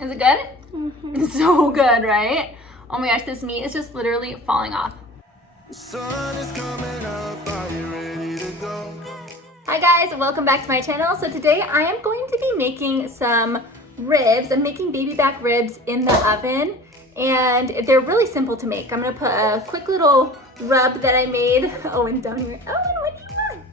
Is it good? It's so good, right? Oh my gosh, this meat is just literally falling off. The sun is coming up, are you ready to go? Hi guys, welcome back to my channel. So today I am going to be making some ribs. I'm making baby back ribs in the oven, and they're really simple to make. I'm gonna put a quick little rub that I made. Owen's down here. Owen, what are you doing?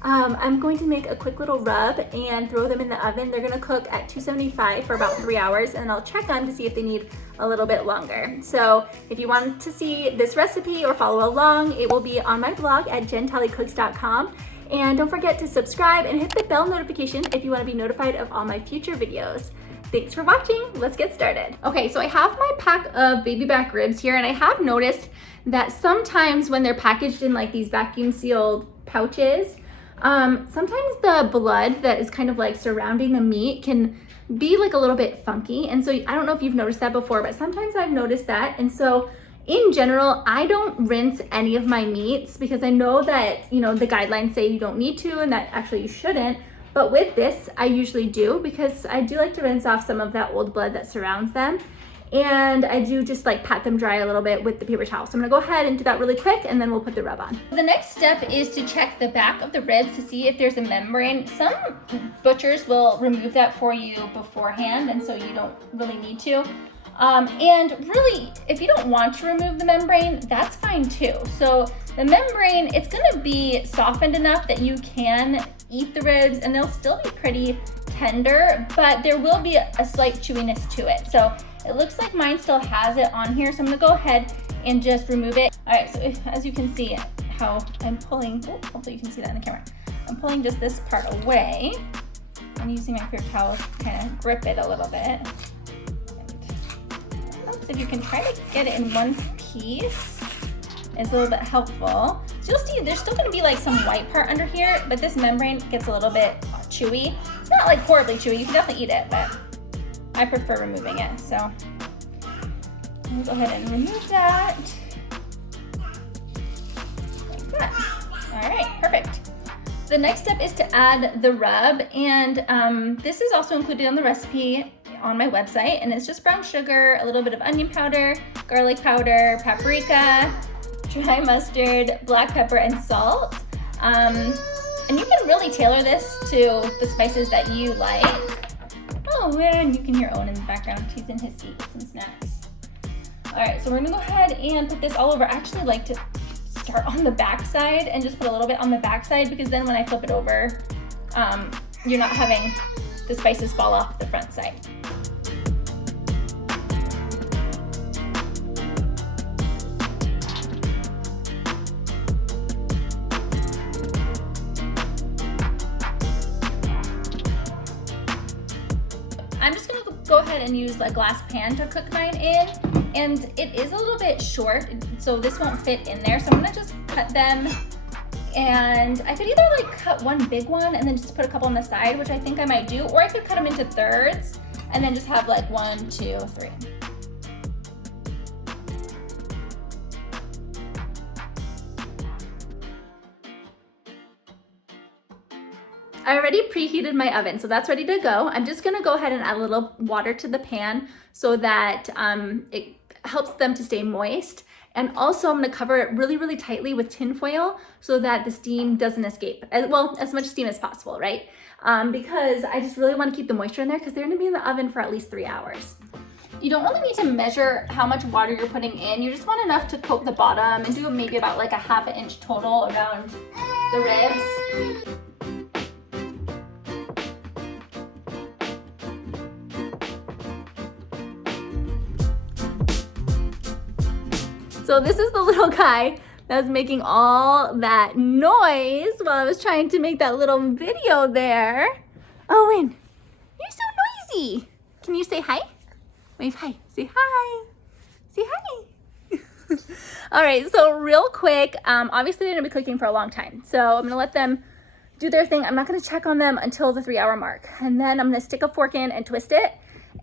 I'm going to make a quick little rub and throw them in the oven. They're gonna cook at 275 for about 3 hours, and I'll check them to see if they need a little bit longer. So if you want to see this recipe or follow along, it will be on my blog at jentallycooks.com. And don't forget to subscribe and hit the bell notification if you want to be notified of all my future videos. Thanks for watching. Let's get started. Okay, so I have my pack of baby back ribs here, and I have noticed that sometimes when they're packaged in like these vacuum sealed pouches, sometimes the blood that is kind of like surrounding the meat can be like a little bit funky. And so I don't know if you've noticed that before, but sometimes I've noticed that. And so in general, I don't rinse any of my meats because I know that, you know, the guidelines say you don't need to, and that actually you shouldn't. But with this, I usually do, because I do like to rinse off some of that old blood that surrounds them. And I do just like pat them dry a little bit with the paper towel. So I'm gonna go ahead and do that really quick, and then we'll put the rub on. The next step is to check the back of the ribs to see if there's a membrane. Some butchers will remove that for you beforehand, and so you don't really need to. And really, if you don't want to remove the membrane, that's fine too. So the membrane, it's gonna be softened enough that you can eat the ribs and they'll still be pretty tender, but there will be a slight chewiness to it. So it looks like mine still has it on here, so I'm gonna go ahead and just remove it. All right, so as you can see how I'm pulling, hopefully you can see that in the camera. I'm pulling just this part away. I'm using my paper towel to kind of grip it a little bit. If you can try to get it in one piece, it's a little bit helpful. So you'll see there's still gonna be like some white part under here, but this membrane gets a little bit chewy. It's not like horribly chewy, you can definitely eat it, but I prefer removing it. So let me go ahead and remove that. Like that. All right, perfect. The next step is to add the rub, and this is also included on the recipe on my website, and it's just brown sugar, a little bit of onion powder, garlic powder, paprika, dry mustard, black pepper, and salt. And you can really tailor this to the spices that you like. Oh man, you can hear Owen in the background. He's in his seat with some snacks. All right, so we're gonna go ahead and put this all over. I actually like to start on the back side and just put a little bit on the back side, because then when I flip it over, you're not having the spices fall off the front side. I'm just gonna go ahead and use a glass pan to cook mine in, and it is a little bit short, so this won't fit in there. So I'm gonna just cut them, and I could either like cut one big one and then just put a couple on the side, which I think I might do, or I could cut them into thirds and then just have like 1, 2, 3. I already preheated my oven, so that's ready to go. I'm just gonna go ahead and add a little water to the pan so that it helps them to stay moist. And also I'm gonna cover it really, really tightly with tin foil so that the steam doesn't escape. Well, as much steam as possible, right? Because I just really wanna keep the moisture in there, because they're gonna be in the oven for at least 3 hours. You don't really need to measure how much water you're putting in. You just want enough to coat the bottom, and do maybe about like a ½ inch total around the ribs. So this is the little guy that was making all that noise while I was trying to make that little video there. Owen, you're so noisy. Can you say hi? Wave hi. Say hi. Say hi. All right, so real quick, obviously they're gonna be cooking for a long time. So I'm gonna let them do their thing. I'm not gonna check on them until the 3 hour mark. And then I'm gonna stick a fork in and twist it.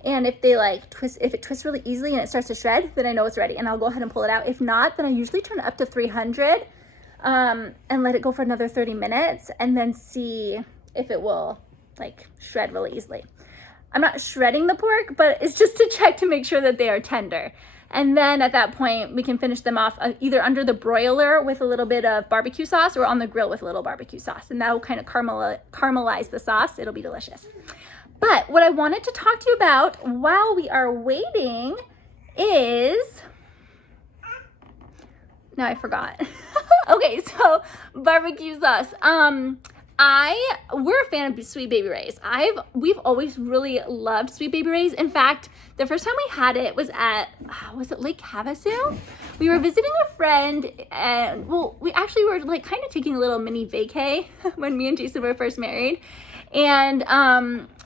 And if they like twist, if it twists really easily and it starts to shred, then I know it's ready, and I'll go ahead and pull it out. If not, then I usually turn it up to 300 and let it go for another 30 minutes and then see if it will like shred really easily. I'm not shredding the pork, but it's just to check to make sure that they are tender. And then at that point, we can finish them off either under the broiler with a little bit of barbecue sauce or on the grill with a little barbecue sauce. And that will kind of caramelize the sauce. It'll be delicious. But what I wanted to talk to you about while we are waiting is, now I forgot. Okay, so barbecue sauce. We're a fan of Sweet Baby Ray's. We've always really loved Sweet Baby Ray's. In fact, the first time we had it was at, was it Lake Havasu? We were visiting a friend, and well, we actually were like kind of taking a little mini vacay when me and Jason were first married. And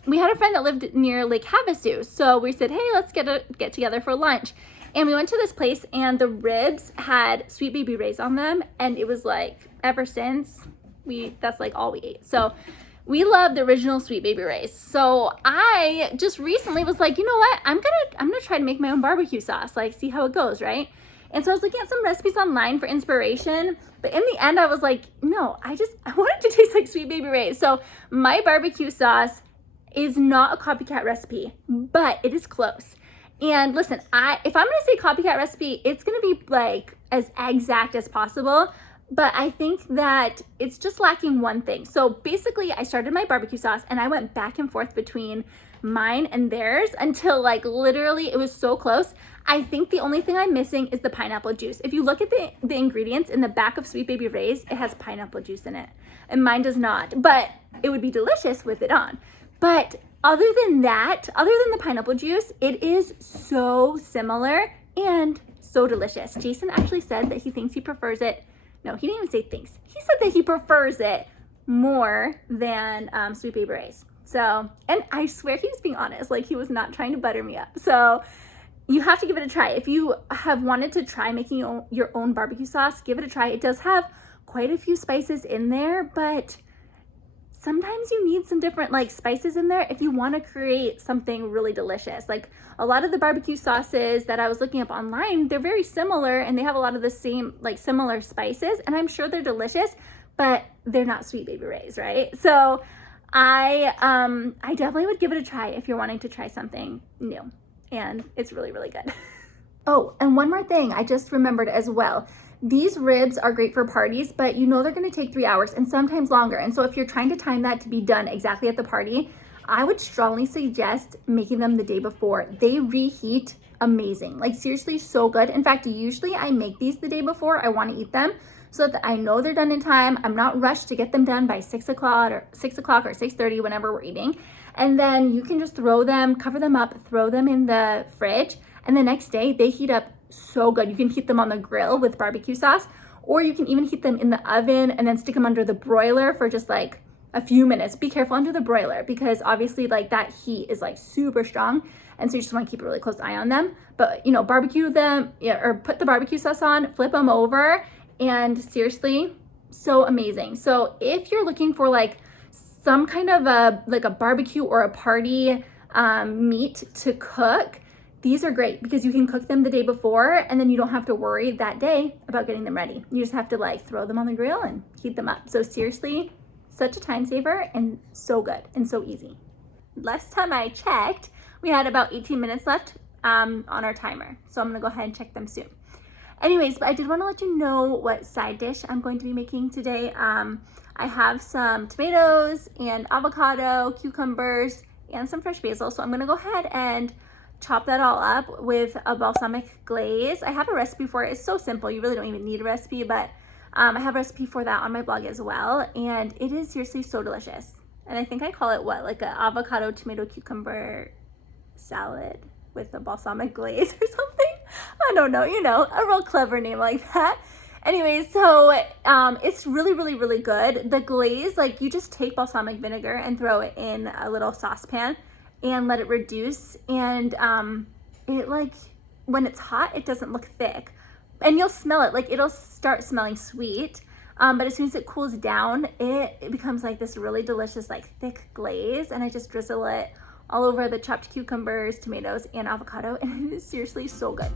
we had a friend that lived near Lake Havasu. So we said, hey, let's get together for lunch. And we went to this place, and the ribs had Sweet Baby Ray's on them. And it was like, ever since, that's like all we ate. So we love the original Sweet Baby Ray's. So I just recently was like, you know what? I'm gonna try to make my own barbecue sauce, like see how it goes, right? And so I was looking at some recipes online for inspiration, but in the end I was like, no, I want it to taste like Sweet Baby Ray's. So my barbecue sauce is not a copycat recipe, but it is close. And listen, if I'm gonna say copycat recipe, it's gonna be like as exact as possible. But I think that it's just lacking one thing. So basically I started my barbecue sauce and I went back and forth between mine and theirs until like literally it was so close. I think the only thing I'm missing is the pineapple juice. If you look at the ingredients in the back of Sweet Baby Ray's, it has pineapple juice in it. And mine does not, but it would be delicious with it on. But other than that, other than the pineapple juice, it is so similar and so delicious. Jason actually said that he thinks he prefers it. No, he didn't even say thinks. He said that he prefers it more than Sweet Baby Ray's. So, and I swear he was being honest. Like, he was not trying to butter me up. So you have to give it a try. If you have wanted to try making your own barbecue sauce, give it a try. It does have quite a few spices in there, but sometimes you need some different like spices in there if you want to create something really delicious. Like a lot of the barbecue sauces that I was looking up online, they're very similar and they have a lot of the same like similar spices, and I'm sure they're delicious, but they're not Sweet Baby Ray's, right? So I definitely would give it a try if you're wanting to try something new, and it's really, really good. Oh, and one more thing I just remembered as well. These ribs are great for parties, but you know they're gonna take 3 hours and sometimes longer. And so if you're trying to time that to be done exactly at the party, I would strongly suggest making them the day before. They reheat amazing, like seriously so good. In fact, usually I make these the day before I wanna eat them so that I know they're done in time. I'm not rushed to get them done by 6 o'clock or 6:30 whenever we're eating. And then you can just throw them, cover them up, throw them in the fridge, and the next day they heat up so good. You can heat them on the grill with barbecue sauce, or you can even heat them in the oven and then stick them under the broiler for just like a few minutes. Be careful under the broiler because obviously like that heat is like super strong, and so you just want to keep a really close eye on them. But you know, barbecue them, or put the barbecue sauce on, flip them over, and seriously, so amazing. So if you're looking for like some kind of a barbecue or a party meat to cook, these are great because you can cook them the day before and then you don't have to worry that day about getting them ready. You just have to like throw them on the grill and heat them up. So seriously, such a time saver and so good and so easy. Last time I checked, we had about 18 minutes left on our timer. So I'm gonna go ahead and check them soon. Anyways, but I did want to let you know what side dish I'm going to be making today. I have some tomatoes and avocado, cucumbers, and some fresh basil. So I'm gonna go ahead and chop that all up with a balsamic glaze. I have a recipe for it. It's so simple. You really don't even need a recipe, but I have a recipe for that on my blog as well. And it is seriously so delicious. And I think I call it like an avocado, tomato, cucumber salad with a balsamic glaze or something. I don't know, you know, a real clever name like that. Anyways, so it's really, really, really good. The glaze, like you just take balsamic vinegar and throw it in a little saucepan and let it reduce, and it like when it's hot it doesn't look thick, and you'll smell it, like it'll start smelling sweet, but as soon as it cools down it becomes like this really delicious like thick glaze, and I just drizzle it all over the chopped cucumbers, tomatoes, and avocado, and it is seriously so good.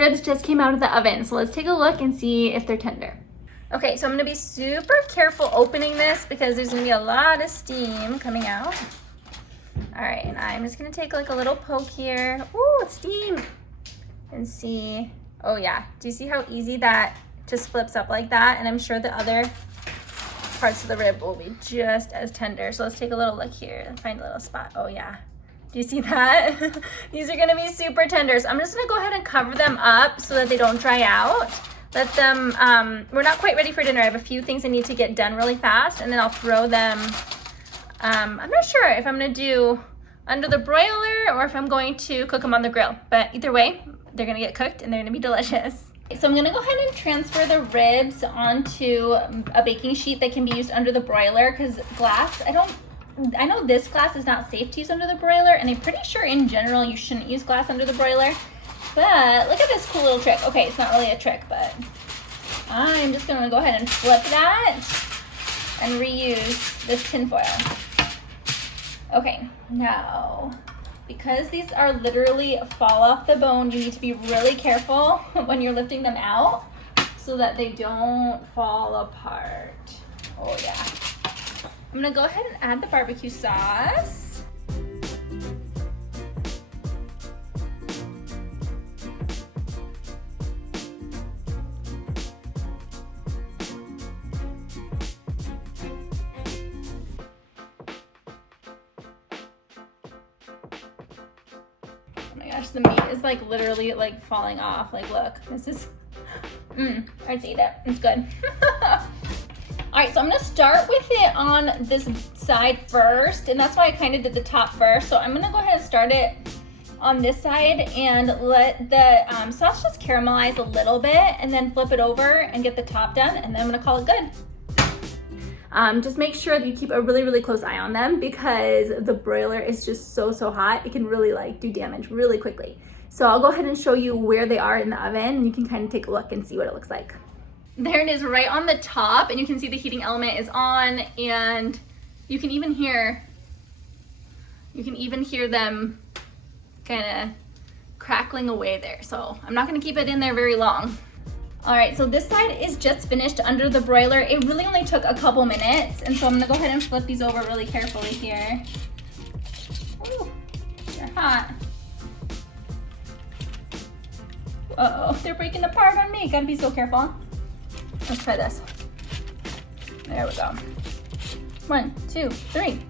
ribs just came out of the oven, so let's take a look and see if they're tender. Okay, so I'm gonna be super careful opening this because there's gonna be a lot of steam coming out. All right, and I'm just gonna take like a little poke here. Ooh, steam! And see, oh yeah, do you see how easy that just flips up like that? And I'm sure the other parts of the rib will be just as tender. So let's take a little look here and find a little spot. Oh yeah, do you see that? These are gonna be super tender. So I'm just gonna go ahead and cover them up so that they don't dry out. Let them, we're not quite ready for dinner. I have a few things I need to get done really fast, and then I'll throw them, I'm not sure if I'm gonna do under the broiler or if I'm going to cook them on the grill, but either way, they're gonna get cooked and they're gonna be delicious. So I'm gonna go ahead and transfer the ribs onto a baking sheet that can be used under the broiler, because glass, I know this glass is not safe to use under the broiler, and I'm pretty sure in general you shouldn't use glass under the broiler. But look at this cool little trick. Okay, it's not really a trick, but I'm just gonna go ahead and flip that and reuse this tin foil. Okay, now, because these are literally fall off the bone, you need to be really careful when you're lifting them out so that they don't fall apart. Oh yeah. I'm gonna go ahead and add the barbecue sauce. Oh my gosh, the meat is like literally like falling off. Like, look, this is, let's eat it. It's good. All right, so I'm gonna start with it on this side first, and that's why I kind of did the top first. So I'm gonna go ahead and start it on this side and let the sauce just caramelize a little bit, and then flip it over and get the top done, and then I'm gonna call it good. Just make sure that you keep a really, really close eye on them, because the broiler is just so hot. It can really like do damage really quickly. So I'll go ahead and show you where they are in the oven, and you can kind of take a look and see what it looks like. There it is right on the top, and you can see the heating element is on, and you can even hear them kind of crackling away there. So I'm not gonna keep it in there very long. All right, so this side is just finished under the broiler. It really only took a couple minutes, and so I'm gonna go ahead and flip these over really carefully here. Ooh, they're hot. Uh-oh, they're breaking apart on me. Gotta be so careful. Let's try this. There we go. 1, 2, 3.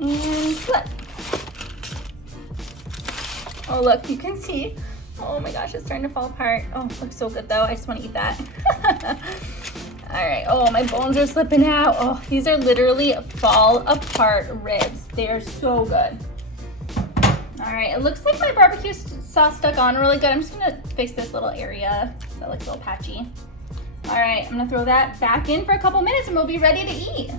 And flip. Oh, look, you can see. Oh my gosh, it's starting to fall apart. Oh, it looks so good though. I just want to eat that. All right. Oh, my bones are slipping out. Oh, these are literally fall apart ribs. They are so good. All right, it looks like my barbecue sauce stuck on really good. I'm just gonna fix this little area that looks a little patchy. All right, I'm gonna throw that back in for a couple minutes and we'll be ready to eat.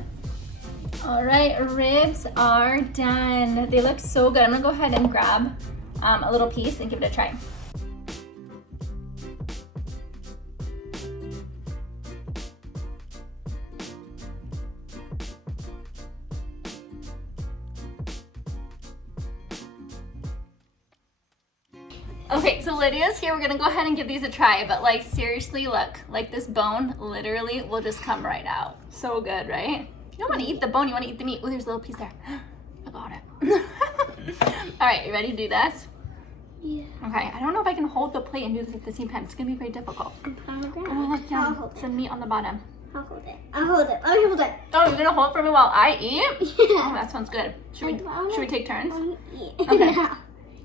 All right, ribs are done. They look so good. I'm gonna go ahead and grab a little piece and give it a try. Okay, so Lydia's here. We're gonna go ahead and give these a try, but like seriously, look, like this bone literally will just come right out. So good, right? You don't wanna eat the bone, you wanna eat the meat. Oh, there's a little piece there. I got it. All right, you ready to do this? Yeah. Okay, I don't know if I can hold the plate and do this at the same time. It's gonna be very difficult. On the ground. Oh, look, I'll yeah, hold some meat on the bottom. I'll hold it. I'll hold it. Let me hold it. Oh, you're gonna hold it for me while I eat? Yeah. Oh, that sounds good. Should we take turns? Eat. Okay.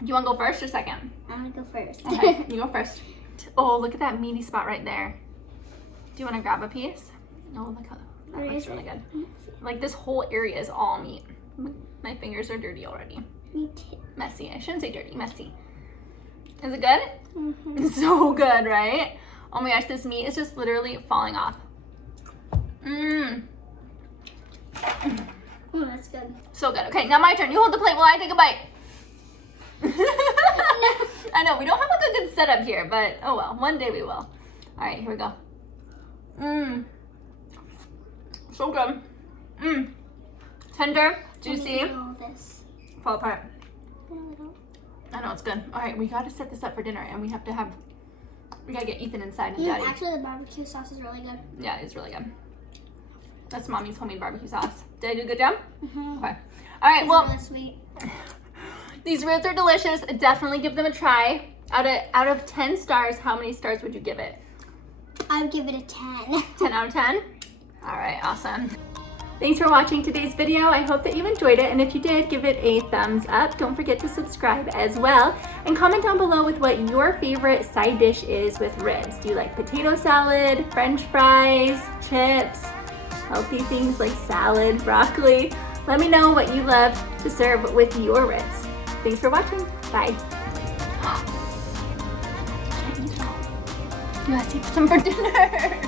Do you wanna go first or second? I'm gonna go first. Okay, you go first. Oh, look at that meaty spot right there. Do you want to grab a piece? Oh, look how that looks really good. Like this whole area is all meat. My fingers are dirty already. Me too. Messy. I shouldn't say dirty, messy. Is it good? Mm-hmm. It's so good, right? Oh my gosh, this meat is just literally falling off. Mmm. Oh, that's good. So good. Okay, now my turn. You hold the plate while I take a bite. I know, we don't have like a good setup here, but oh well, one day we will. All right, here we go. Mmm. So good. Mmm. Tender, juicy. All this. Fall apart. A little. I know, it's good. All right, we got to set this up for dinner, and we have to have We gotta get Ethan inside and Daddy. Actually, the barbecue sauce is really good. Yeah, it's really good. That's Mommy's homemade barbecue sauce. Did I do a good job? Mm-hmm. Okay. All right, It's well, really sweet. these ribs are delicious. Definitely give them a try. Out of 10 stars, how many stars would you give it? I would give it a 10. 10 out of 10? All right, awesome. Thanks for watching today's video. I hope that you enjoyed it, and if you did, give it a thumbs up. Don't forget to subscribe as well, and comment down below with what your favorite side dish is with ribs. Do you like potato salad, french fries, chips, healthy things like salad, broccoli? Let me know what you love to serve with your ribs. Thanks for watching. Bye. You gotta save some for dinner.